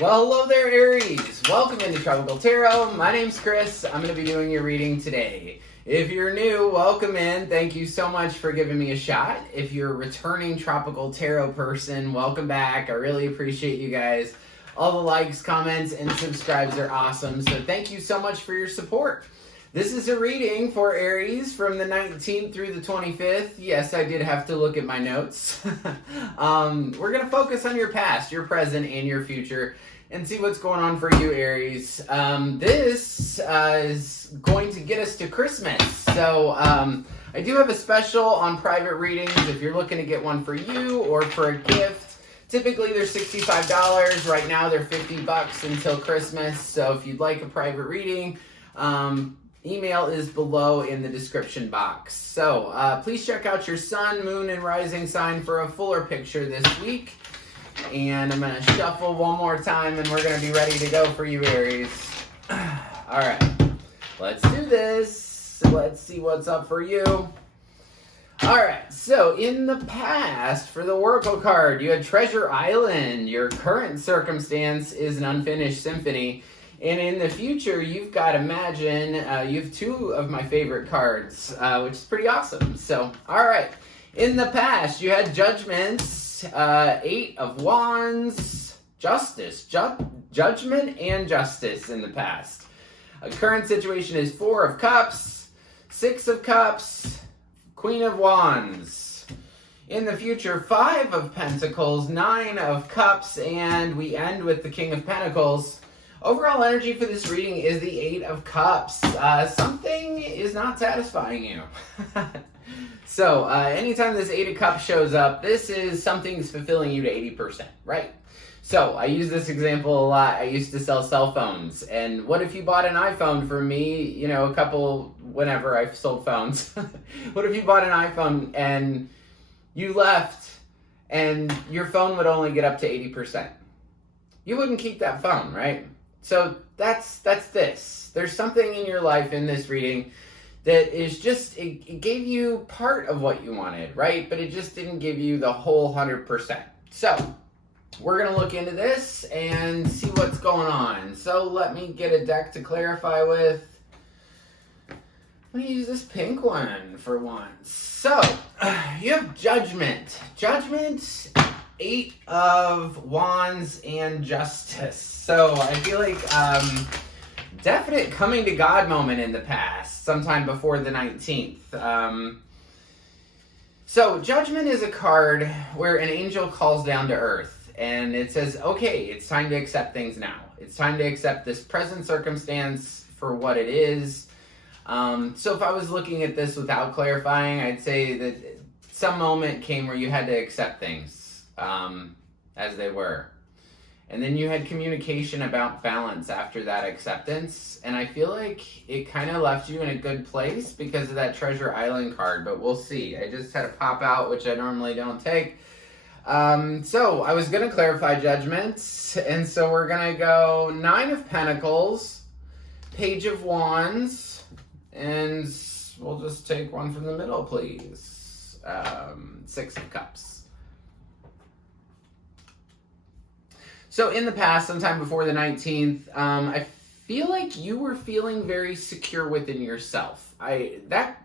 Well, hello there, Aries. Welcome into Tropical Tarot. My name's Chris. I'm going to be doing your reading today. If you're new, welcome in. Thank you so much for giving me a shot. If you're a returning Tropical Tarot person, welcome back. I really appreciate you guys. All the likes, comments, and subscribes are awesome. So thank you so much for your support. This is a reading for Aries from the 19th through the 25th. Yes, I did have to look at my notes. We're going to focus on your past, your present, and your future and see what's going on for you, Aries. This is going to get us to Christmas. So I do have a special on private readings if you're looking to get one for you or for a gift. Typically, they're $65. Right now, they're $50 until Christmas. So if you'd like a private reading, email is below in the description box. So please check out your sun, moon, and rising sign for a fuller picture this week. And I'm going to shuffle one more time and we're going to be ready to go for you, Aries. All right, let's do this. Let's see what's up for you. All right, so in the past, for the Oracle card, you had Treasure Island. Your current circumstance is an unfinished symphony. And in the future, you've got Imagine. You have two of my favorite cards, which is pretty awesome. So, all right. In the past, you had Judgments, Eight of Wands, Justice, Judgment, and Justice in the past. A current situation is Four of Cups, Six of Cups, Queen of Wands. In the future, Five of Pentacles, Nine of Cups, and we end with the King of Pentacles. Overall energy for this reading is the Eight of Cups. Something is not satisfying you. So, anytime this Eight of Cups shows up, this is something's fulfilling you to 80%, right? So, I use this example a lot. I used to sell cell phones. And what if you bought an iPhone from me, you know, whenever I've sold phones. What if you bought an iPhone and you left and your phone would only get up to 80%? You wouldn't keep that phone, right? So that's this. There's something in your life in this reading that is just, it gave you part of what you wanted, right? But it just didn't give you the whole 100%. So we're going to look into this and see what's going on. So let me get a deck to clarify with. Let me use this pink one for once. So you have Judgment. Judgment, Eight of Wands, and Justice. So I feel like definite coming to God moment in the past, sometime before the 19th. So Judgment is a card where an angel calls down to earth and it says, okay, it's time to accept things now. It's time to accept this present circumstance for what it is. So if I was looking at this without clarifying, I'd say that some moment came where you had to accept things as they were. And then you had communication about balance after that acceptance. And I feel like it kind of left you in a good place because of that Treasure Island card. But we'll see. I just had a pop out, which I normally don't take. So I was going to clarify Judgments. And so we're going to go Nine of Pentacles, Page of Wands. And we'll just take one from the middle, please. Six of Cups. So in the past, sometime before the 19th, I feel like you were feeling very secure within yourself. That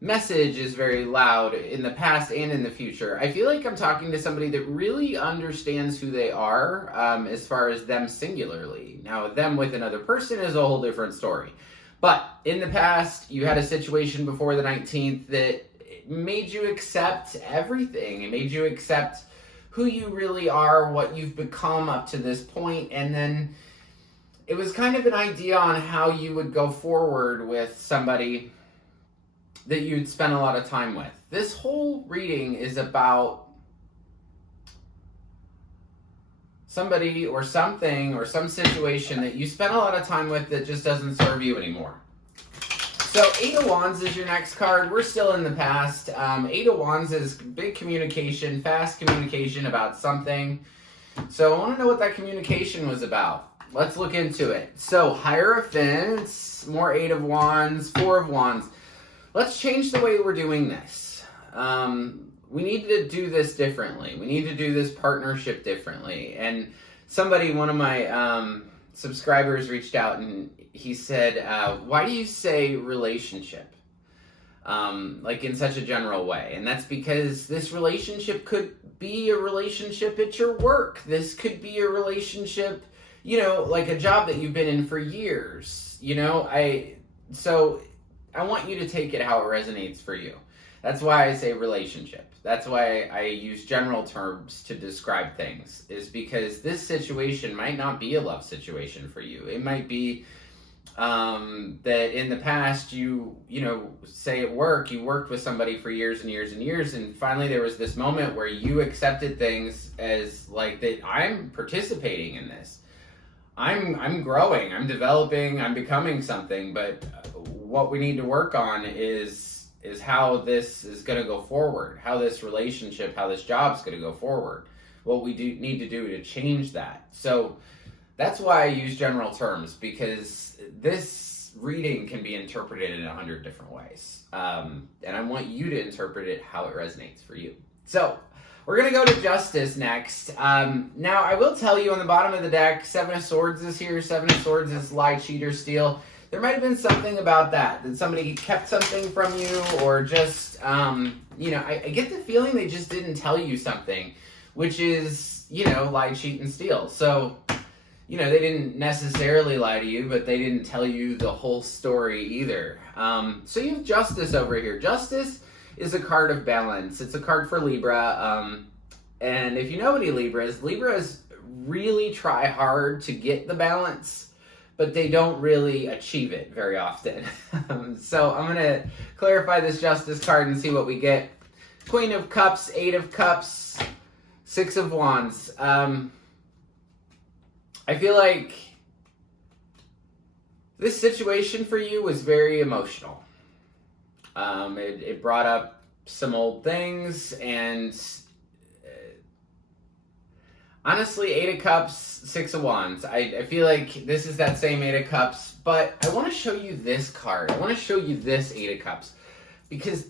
message is very loud in the past and in the future. I feel like I'm talking to somebody that really understands who they are as far as them singularly. Now, them with another person is a whole different story. But in the past, you had a situation before the 19th that made you accept everything. It made you accept who you really are, what you've become up to this point, and then it was kind of an idea on how you would go forward with somebody that you'd spend a lot of time with. This whole reading is about somebody or something or some situation that you spent a lot of time with that just doesn't serve you anymore. So Eight of Wands is your next card. We're still in the past. Eight of Wands is big communication, fast communication about something. So I want to know what that communication was about. Let's look into it. So Hierophant, more Eight of Wands, Four of Wands. Let's change the way we're doing this. We need to do this differently. We need to do this partnership differently. And one of my subscribers reached out and he said, why do you say relationship? Like in such a general way. And that's because this relationship could be a relationship at your work. This could be a relationship, you know, like a job that you've been in for years. You know, so I want you to take it how it resonates for you. That's why I say relationship. That's why I use general terms to describe things, is because this situation might not be a love situation for you. It might be that in the past you know, say at work, you worked with somebody for years and years and years, and finally there was this moment where you accepted things as like that I'm participating in this. I'm growing, I'm developing, I'm becoming something, but what we need to work on is how this is going to go forward, how this relationship, how this job's going to go forward, what we need to do to change that. So that's why I use general terms, because this reading can be interpreted in 100 different ways. And I want you to interpret it how it resonates for you. So we're going to go to Justice next. Now, I will tell you on the bottom of the deck, Seven of Swords is here. Seven of Swords is lie, cheat, or steal. There might have been something about that somebody kept something from you, or just, you know, I get the feeling they just didn't tell you something, which is, you know, lie, cheat, and steal. So, you know, they didn't necessarily lie to you, but they didn't tell you the whole story either. So you have Justice over here. Justice is a card of balance. It's a card for Libra. And if you know any Libras really try hard to get the balance, but they don't really achieve it very often. So I'm going to clarify this Justice card and see what we get. Queen of Cups, Eight of Cups, Six of Wands. I feel like this situation for you was very emotional. It brought up some old things, and honestly, Eight of Cups, Six of Wands. I feel like this is that same Eight of Cups, but I want to show you this card. I want to show you this Eight of Cups, because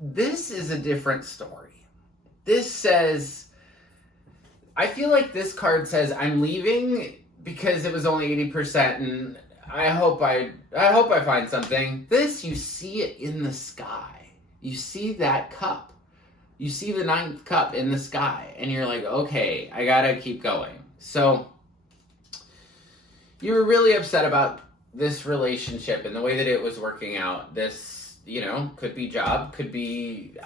this is a different story. This says, I feel like this card says, I'm leaving because it was only 80%, and I hope I find something. This, you see it in the sky. You see that cup. You see the ninth cup in the sky, and you're like, okay, I gotta keep going. So you were really upset about this relationship and the way that it was working out. This, you know, could be job, could be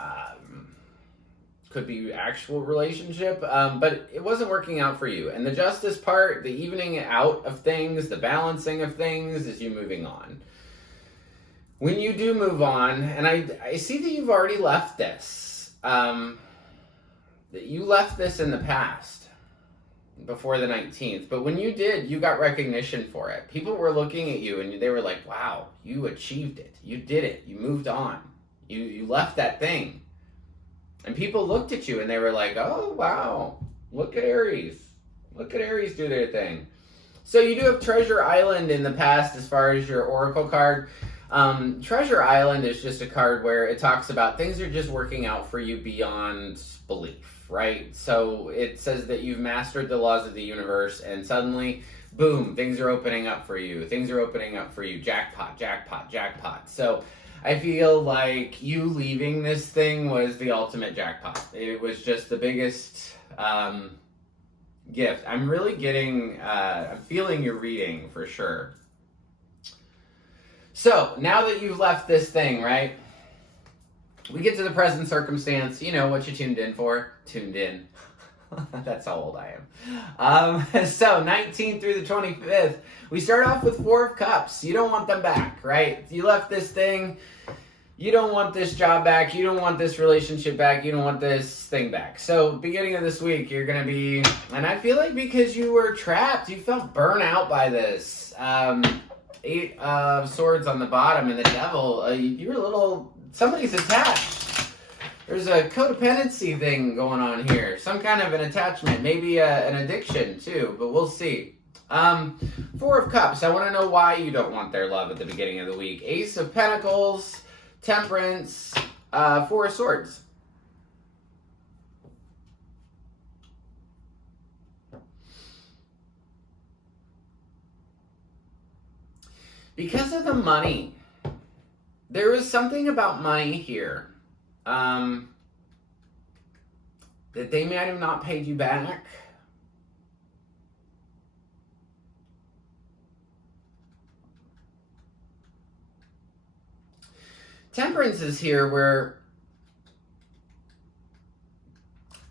actual relationship, but it wasn't working out for you. And the Justice part, the evening out of things, the balancing of things, is you moving on. When you do move on, and I see that you've already left this. That you left this in the past before the 19th, but when you did, you got recognition for it. People were looking at you and they were like, wow, you achieved it. You did it. You moved on. You left that thing. And people looked at you and they were like, oh, wow, look at Aries. Look at Aries do their thing. So you do have Treasure Island in the past as far as your Oracle card. Treasure Island is just a card where it talks about things are just working out for you beyond belief, right? So it says that you've mastered the laws of the universe, and suddenly, boom, things are opening up for you. Things are opening up for you. Jackpot, jackpot, jackpot. So I feel like you leaving this thing was the ultimate jackpot. It was just the biggest gift. I'm really getting, I'm feeling your reading for sure. So, now that you've left this thing, right, we get to the present circumstance. You know what you tuned in for. Tuned in. That's how old I am. So, 19th through the 25th, we start off with Four of Cups. You don't want them back, right? You left this thing. You don't want this job back. You don't want this relationship back. You don't want this thing back. So, beginning of this week, you're going to be, and I feel like because you were trapped, you felt burnt out by this. Eight of Swords on the bottom, and the Devil, you're a little, somebody's attached. There's a codependency thing going on here. Some kind of an attachment, maybe an addiction too, but we'll see. Four of Cups, I want to know why you don't want their love at the beginning of the week. Ace of Pentacles, Temperance, Four of Swords. Because of the money, there was something about money here that they might have not paid you back. Temperance is here where,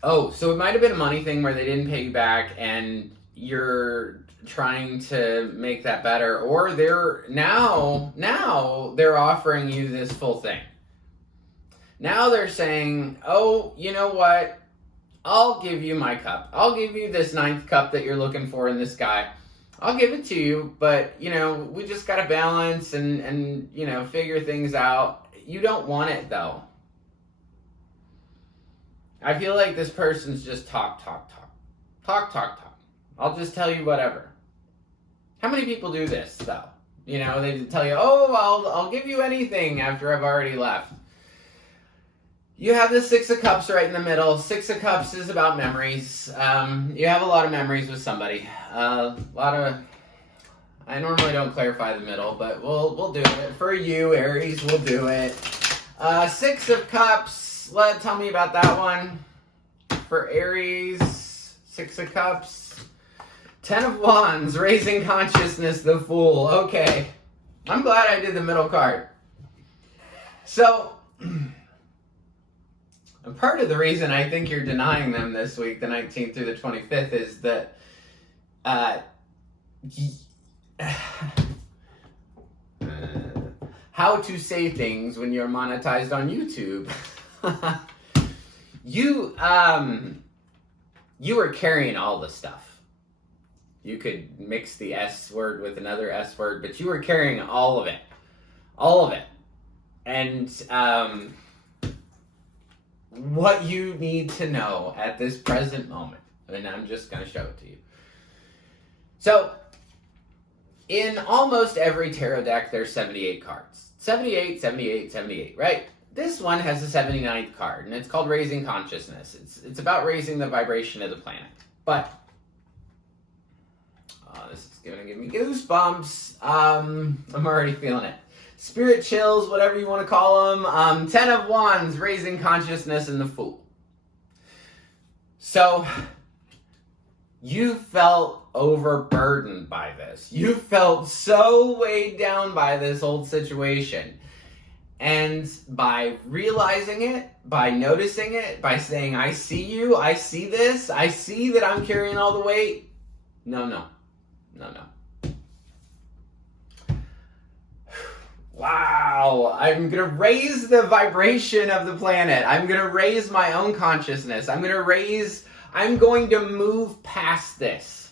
oh, so it might have been a money thing where they didn't pay you back and you're trying to make that better, or they're now they're offering you this full thing. Now they're saying, oh, you know what? I'll give you my cup. I'll give you this 9th cup that you're looking for in this guy. I'll give it to you, but, you know, we just got to balance and, you know, figure things out. You don't want it, though. I feel like this person's just talk. I'll just tell you whatever. How many people do this, though? You know, they tell you, oh, I'll give you anything after I've already left. You have the 6 of Cups right in the middle. 6 of Cups is about memories. You have a lot of memories with somebody. I normally don't clarify the middle, but we'll do it. For you, Aries, we'll do it. 6 of Cups. Tell me about that one. For Aries, 6 of Cups. 10 of Wands, raising consciousness, the Fool. Okay. I'm glad I did the middle card. So, part of the reason I think you're denying them this week, the 19th through the 25th, is that how to say things when you're monetized on YouTube. You were carrying all the stuff. You could mix the S word with another S word, but you were carrying all of it. All of it. And what you need to know at this present moment, and I'm just going to show it to you. So, in almost every tarot deck, there's 78 cards. 78, 78, 78, right? This one has a 79th card, and it's called Raising Consciousness. It's about raising the vibration of the planet. But, this is going to give me goosebumps. I'm already feeling it. Spirit chills, whatever you want to call them. 10 of Wands, raising consciousness, and the Fool. So, you felt overburdened by this. You felt so weighed down by this old situation. And by realizing it, by noticing it, by saying, I see you, I see this, I see that I'm carrying all the weight. No. Wow, I'm going to raise the vibration of the planet. I'm going to raise my own consciousness. I'm going to move past this.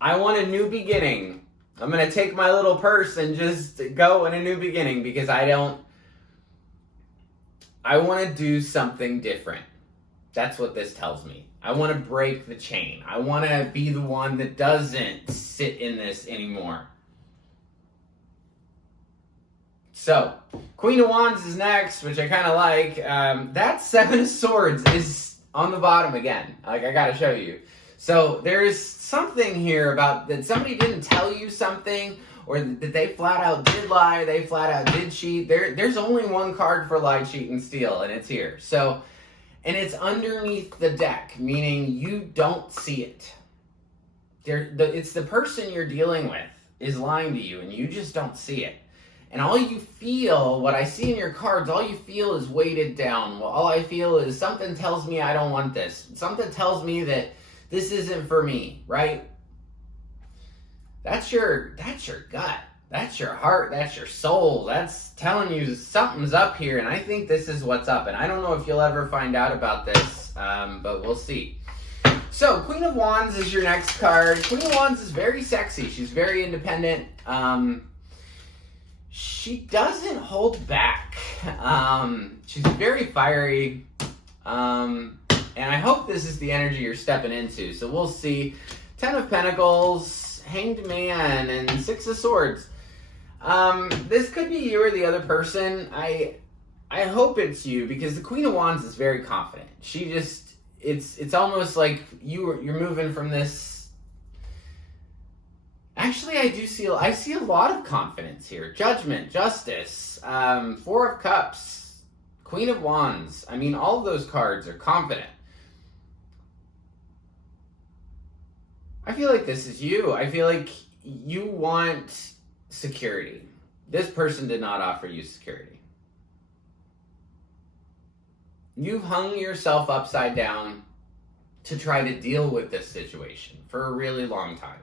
I want a new beginning. I'm going to take my little purse and just go in a new beginning because I want to do something different. That's what this tells me. I want to break the chain. I want to be the one that doesn't sit in this anymore. So, Queen of Wands is next, which I kind of like. That 7 of Swords is on the bottom again. Like, I got to show you. So, there's something here about that somebody didn't tell you something, or that they flat out did lie, they flat out did cheat. There's only one card for lie, cheat, and steal, and it's here. So, and it's underneath the deck, meaning you don't see it. It's the person you're dealing with is lying to you, and you just don't see it. And all you feel, what I see in your cards, all you feel is weighted down. Well, all I feel is something tells me I don't want this. Something tells me that this isn't for me, right? That's your gut. That's your heart. That's your soul. That's telling you something's up here, and I think this is what's up. And I don't know if you'll ever find out about this, but we'll see. So, Queen of Wands is your next card. Queen of Wands is very sexy. She's very independent. She doesn't hold back. She's very fiery. And I hope this is the energy you're stepping into. So we'll see. 10 of Pentacles, Hanged Man, and 6 of Swords. This could be you or the other person. I hope it's you, because the Queen of Wands is very confident. She just, it's almost like you're moving from this. Actually, I see a lot of confidence here. Judgment, Justice, Four of Cups, Queen of Wands. I mean, all of those cards are confident. I feel like this is you. I feel like you want security. This person did not offer you security. You've hung yourself upside down to try to deal with this situation for a really long time.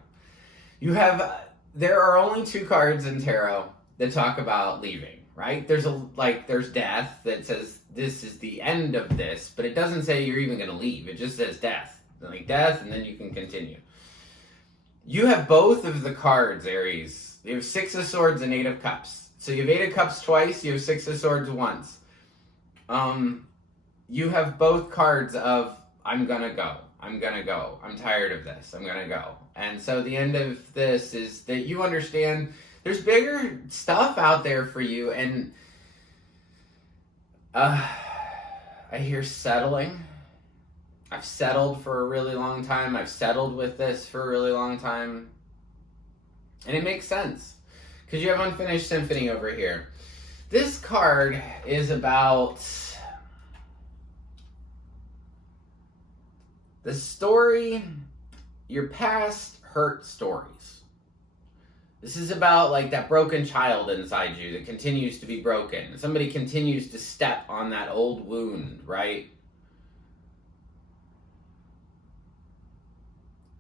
There are only 2 cards in tarot that talk about leaving, right? There's death that says this is the end of this, but it doesn't say you're even going to leave. It just says death. Like death, and then you can continue. You have both of the cards, Aries. You have 6 of Swords and 8 of Cups. So you have 8 of Cups twice, you have 6 of Swords once. You have both cards of, I'm gonna go. I'm tired of this. I'm gonna go. And so the end of this is that you understand there's bigger stuff out there for you. And I hear settling. I've settled for a really long time. I've settled with this for a really long time. And it makes sense because you have Unfinished Symphony over here. This card is about the story, your past hurt stories. This is about like that broken child inside you that continues to be broken. Somebody continues to step on that old wound, right?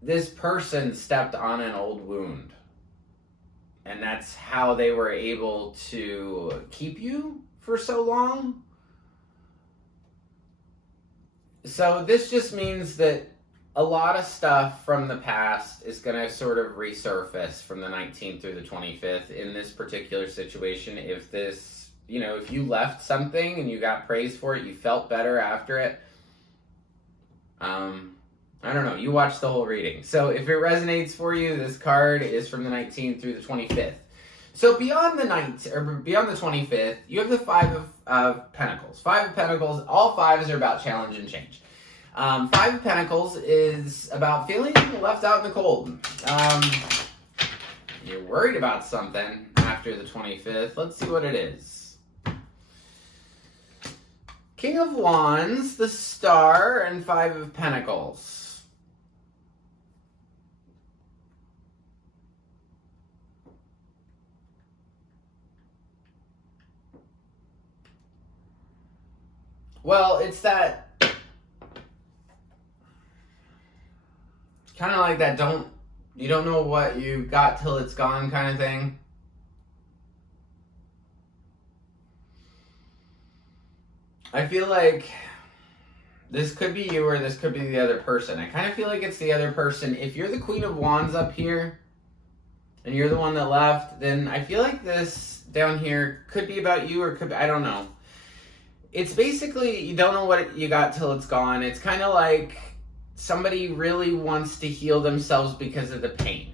This person stepped on an old wound. And that's how they were able to keep you for so long. So this just means that a lot of stuff from the past is going to sort of resurface from the 19th through the 25th in this particular situation. If you left something and you got praise for it, you felt better after it. I don't know. You watch the whole reading. So if it resonates for you, this card is from the 19th through the 25th. So beyond the 25th, you have the 5 of Pentacles. 5 of Pentacles, all 5s are about challenge and change. 5 of Pentacles is about feeling left out in the cold. You're worried about something after the 25th. Let's see what it is. King of Wands, the Star, and 5 of Pentacles. Well, it's that kind of like that you don't know what you got till it's gone kind of thing. I feel like this could be you or this could be the other person. I kind of feel like it's the other person. If you're the Queen of Wands up here and you're the one that left, then I feel like this down here could be about you or I don't know. It's basically, you don't know what you got till it's gone. It's kind of like somebody really wants to heal themselves because of the pain.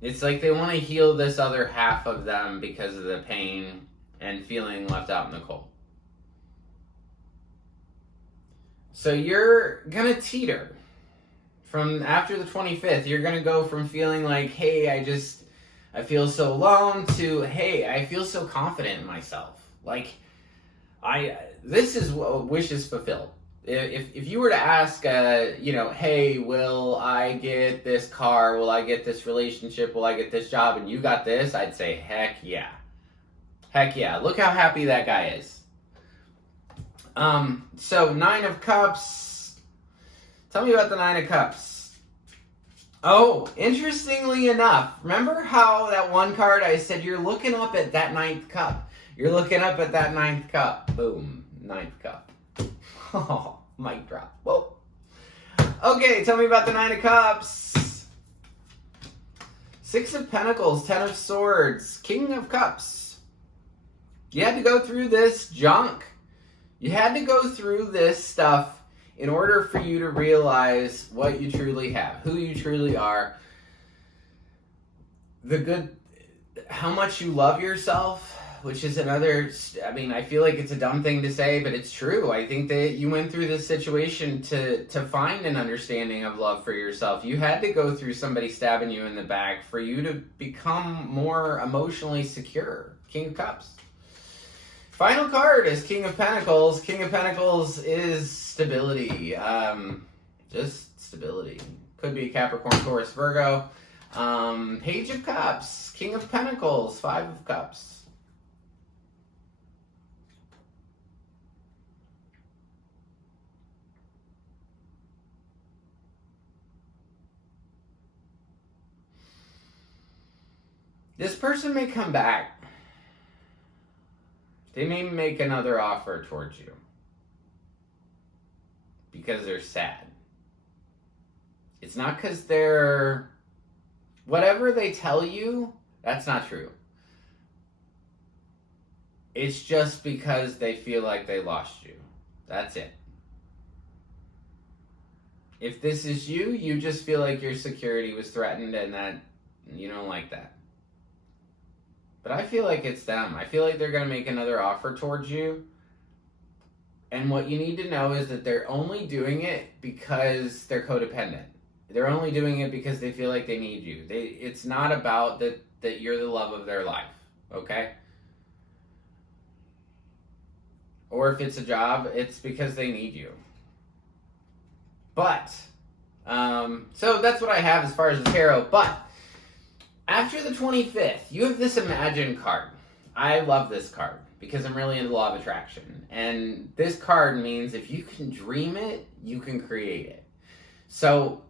It's like they want to heal this other half of them because of the pain and feeling left out in the cold. So you're going to teeter. From after the 25th, you're going to go from feeling like, hey, I feel so alone to, hey, I feel so confident in myself. Like, this is what wishes fulfilled. If you were to ask, hey, will I get this car? Will I get this relationship? Will I get this job? And you got this, I'd say, heck yeah. Heck yeah. Look how happy that guy is. So 9 of Cups. Tell me about the 9 of Cups. Oh, interestingly enough, remember how that one card I said you're looking up at that 9th cup? You're looking up at that 9th cup. Boom, 9th cup. Oh, mic drop. Whoa. Okay, tell me about the 9 of Cups. 6 of Pentacles, 10 of Swords, King of Cups. You had to go through this junk. You had to go through this stuff in order for you to realize what you truly have, who you truly are, how much you love yourself, which is another, I mean, I feel like it's a dumb thing to say, but it's true. I think that you went through this situation to find an understanding of love for yourself. You had to go through somebody stabbing you in the back for you to become more emotionally secure. King of Cups. Final card is King of Pentacles. King of Pentacles is stability. Just stability. Could be Capricorn, Taurus, Virgo. Page of Cups. King of Pentacles. Five of Cups. This person may come back. They may make another offer towards you because they're sad. It's not because they're... Whatever they tell you, that's not true. It's just because they feel like they lost you. That's it. If this is you, you just feel like your security was threatened and that you don't like that. But I feel like it's them. I feel like they're going to make another offer towards you. And what you need to know is that they're only doing it because they're codependent. They're only doing it because they feel like they need you. It's not about that you're the love of their life, okay? Or if it's a job, it's because they need you. But, so that's what I have as far as the tarot. But, after the 25th, you have this Imagine card. I love this card because I'm really into the law of attraction. And this card means if you can dream it, you can create it. So,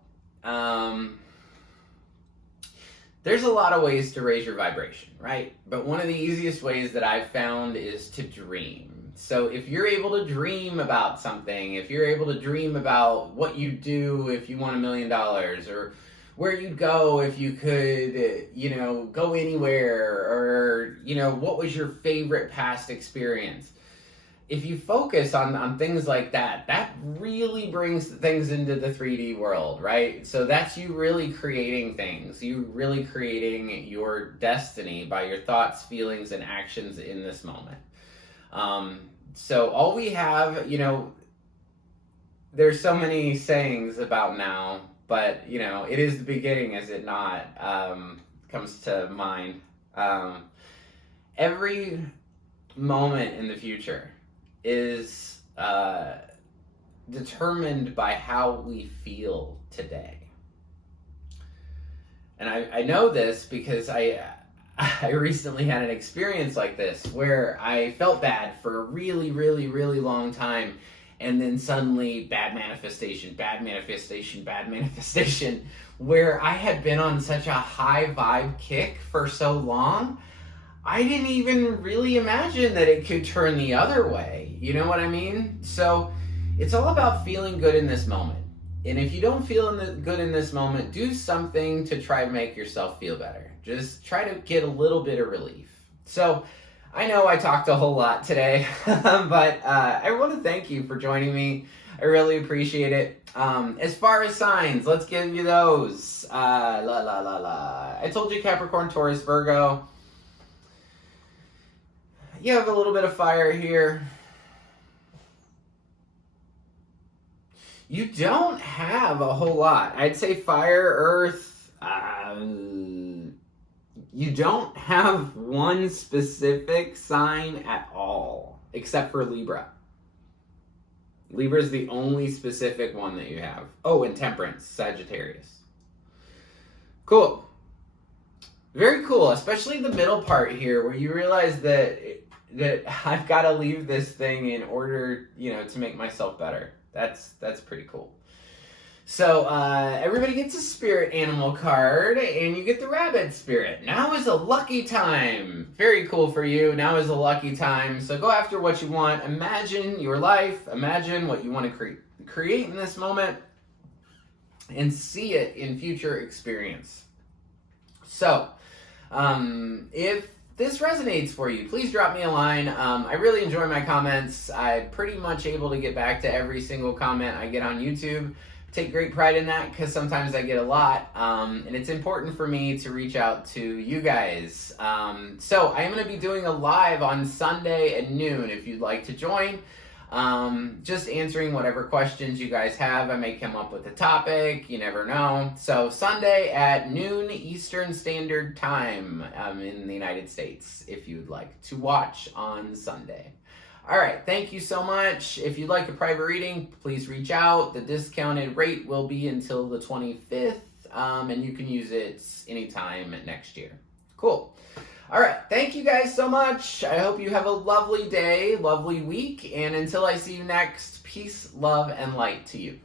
there's a lot of ways to raise your vibration, right? But one of the easiest ways that I've found is to dream. So if you're able to dream about something, if you're able to dream about what you do if you won $1 million, or where you'd go if you could, go anywhere, or, what was your favorite past experience? If you focus on things like that, that really brings things into the 3D world, right? So that's you really creating things. You really creating your destiny by your thoughts, feelings, and actions in this moment. So all we have, there's so many sayings about now, but, it is the beginning, is it not? Comes to mind. Every moment in the future is determined by how we feel today. And I know this because I recently had an experience like this where I felt bad for a really, really, really long time. And then suddenly, bad manifestation, where I had been on such a high vibe kick for so long, I didn't even really imagine that it could turn the other way. You know what I mean? So it's all about feeling good in this moment. And if you don't feel good in this moment, do something to try to make yourself feel better. Just try to get a little bit of relief. So I know I talked a whole lot today, but I want to thank you for joining me. I really appreciate it. As far as signs, let's give you those. I told you Capricorn, Taurus, Virgo. You have a little bit of fire here. You don't have a whole lot. I'd say fire, earth. You don't have one specific sign at all, except for Libra. Libra is the only specific one that you have. Oh, and Temperance, Sagittarius. Cool. Very cool, especially the middle part here where you realize that I've got to leave this thing in order, to make myself better. That's pretty cool. So, everybody gets a spirit animal card, and you get the rabbit spirit. Now is a lucky time. Very cool for you. Now is a lucky time. So go after what you want. Imagine your life. Imagine what you want to create in this moment, and see it in future experience. So, if this resonates for you, please drop me a line. I really enjoy my comments. I'm pretty much able to get back to every single comment I get on YouTube. take great pride in that because sometimes I get a lot, and it's important for me to reach out to you guys. So I am going to be doing a live on Sunday at noon if you'd like to join. Just answering whatever questions you guys have. I may come up with a topic, you never know. So Sunday at noon Eastern Standard Time in the United States if you'd like to watch on Sunday. All right, thank you so much. If you'd like a private reading, please reach out. The discounted rate will be until the 25th, and you can use it anytime next year. Cool. All right, thank you guys so much. I hope you have a lovely day, lovely week, and until I see you next, peace, love, and light to you.